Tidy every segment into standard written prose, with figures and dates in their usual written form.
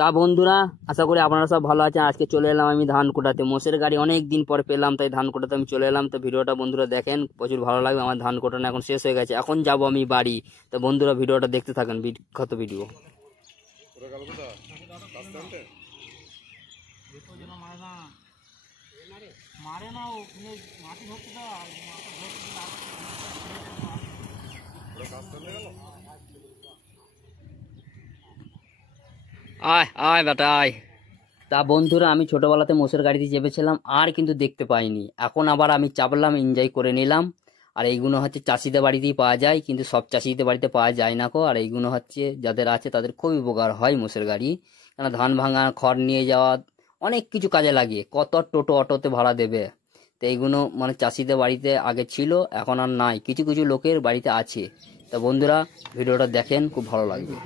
তা বন্ধুরা, আশা করি আপনারা সব ভালো আছেন। আজকে চলে এলাম আমি ধান কোটাতে। মোষের গাড়ি অনেক দিন পর পেলাম, তাই ধান কোটাতে আমি চলে এলাম। তো ভিডিওটা বন্ধুরা দেখেন, প্রচুর ভালো লাগবে। আমার ধান কোটানো এখন শেষ হয়ে গেছে, এখন যাব আমি বাড়ি। তো বন্ধুরা ভিডিওটা দেখতে থাকেন, বিখ্যাত ভিডিও। আয় আয় বেটা আয়। তা বন্ধুরা, আমি ছোটবেলাতে মোষের গাড়িতে চেপেছিলাম, আর কিন্তু দেখতে পাইনি। এখন আবার আমি চাপলাম, এনজয় করে নিলাম। আর এইগুলো হচ্ছে চাষিদের বাড়িতেই পাওয়া যায়, কিন্তু সব চাষিদের বাড়িতে পাওয়া যায় না কো। আর এইগুলো হচ্ছে যাদের আছে তাদের খুব উপকার হয় মোষের গাড়ি। কেন ধান ভাঙা, খড় নিয়ে যাওয়া, অনেক কিছু কাজে লাগে। কত টোটো অটোতে ভাড়া দেবে। তো এইগুলো মানে চাষিদের বাড়িতে আগে ছিল, এখন আর নাই, কিছু কিছু লোকের বাড়িতে আছে। তা বন্ধুরা ভিডিওটা দেখেন, খুব ভালো লাগবে।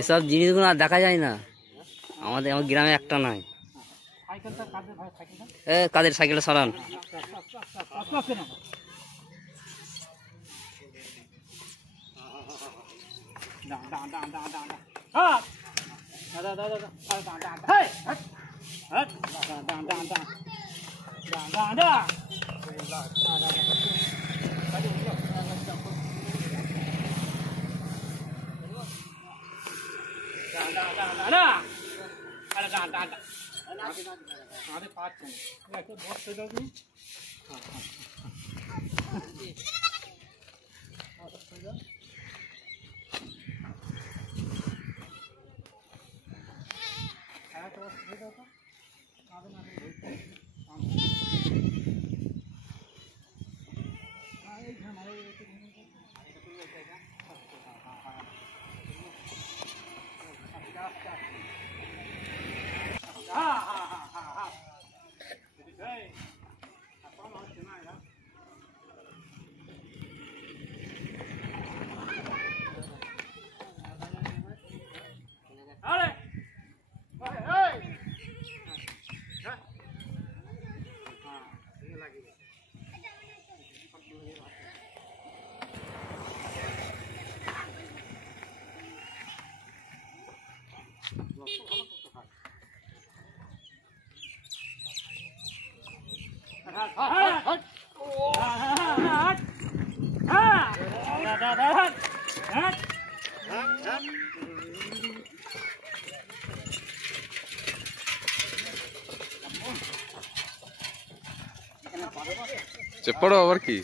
এসব জিনিসগুলো আর দেখা যায় না আমাদের, আমার গ্রামে একটা নাই। কাদের সাইকেলটা সরান। చెప్పడం ఎవరికి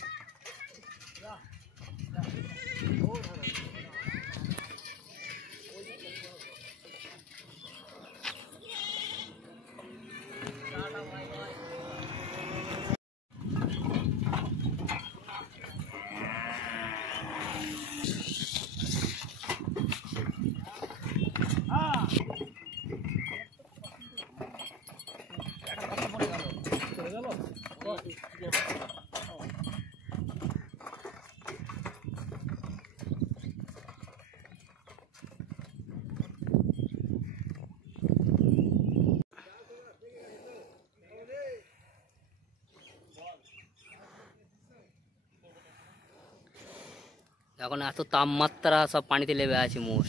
এখন এত তাপমাত্রা, সব পানিতে লেবে আছে মোষ।